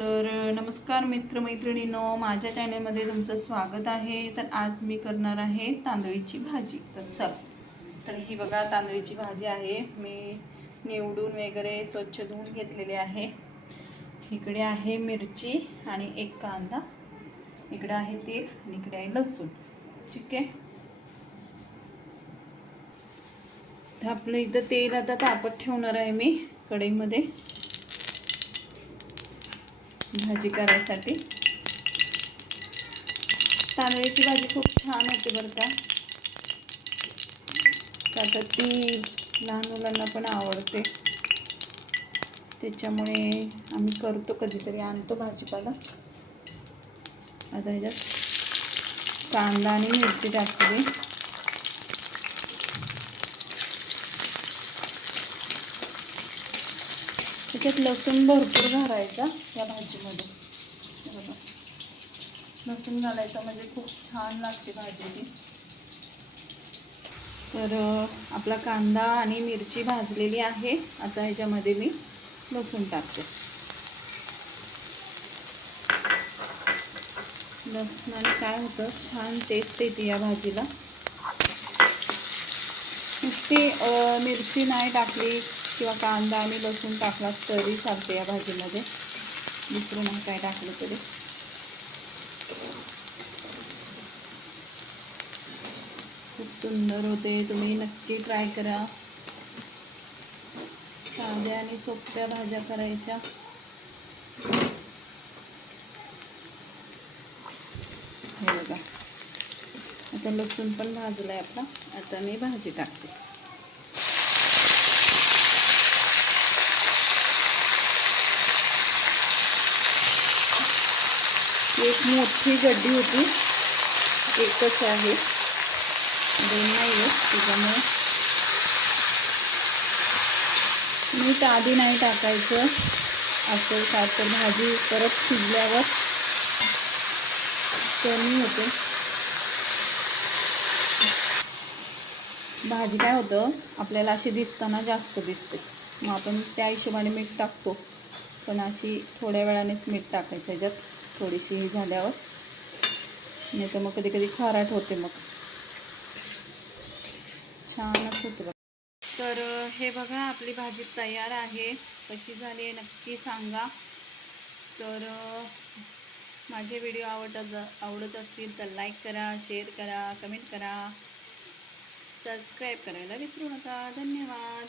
तर नमस्कार मित्रमैत्रिणींनो, माझ्या चॅनलमध्ये तुमचं स्वागत आहे। तर आज मी करणार आहे तांदळीची भाजी। तर चल, तर ही बघा तांदळीची भाजी आहे। मी निवडून वगैरे स्वच्छ धुवून घेतलेली आहे। इकडे आहे मिरची आणि एक कांदा, इकडे आहे तेल आणि इकडे आहे लसूण। ठीक आहे, तर आपलं इथं तेल आता तापत ठेवणार आहे मी कढईमध्ये भाजी करायसाठी। तांदळाची भाजी खूप छान होते बरं का, आता ती लहान मुलांना पण आवडते, त्याच्यामुळे आम्ही करतो, कधीतरी आणतो भाजीपाला। आता ह्याच्यात कांदा आणि मिरची टाकते। त्याच्यात लसूण भरपूर घालायचा या भाजीमध्ये। बघा, लसूण घालायचा म्हणजे खूप छान लागते भाजी ती। तर आपला कांदा आणि मिरची भाजलेली आहे। आता ह्याच्यामध्ये मी लसूण टाकते। लसणाने काय होतं, छान टेस्ट येते या भाजीला। नुसती मिरची नाही टाकली किंवा कांदा आणि लसूण टाकला तरी चालते या भाजीमध्ये, दुसरं नाही काय टाकलं तरी। खूप सुंदर होते, तुम्ही नक्की ट्राय करा। साध्या आणि सोप्या भाज्या करायच्या। हे बघा, आता लसूण पण भाजलाय आपला। आता मी भाजी टाकते। एक मोठी गड्डी होती, एकच आहे, दोन नाही आहे, त्याच्यामुळे मीठ आधी नाही टाकायचं। असं काय तर भाजी परत शिजल्यावर कमी होते भाजी। काय होतं, आपल्याला अशी दिसताना जास्त दिसते, मग आपण त्या हिशोबाने मीठ टाकतो, पण अशी थोड्या वेळानेच मीठ टाकायचं ह्याच्यात, थोडीशी ही झाल्यावर, नाही तर मग कधी कधी खारट होते, मग छानच होते बघा। तर हे बघा, आपली भाजी तयार आहे। कशी झाली आहे नक्की सांगा। तर माझे व्हिडिओ आवडत असतील तर लाईक करा, शेअर करा, कमेंट करा, सबस्क्राईब करायला विसरू नका। धन्यवाद।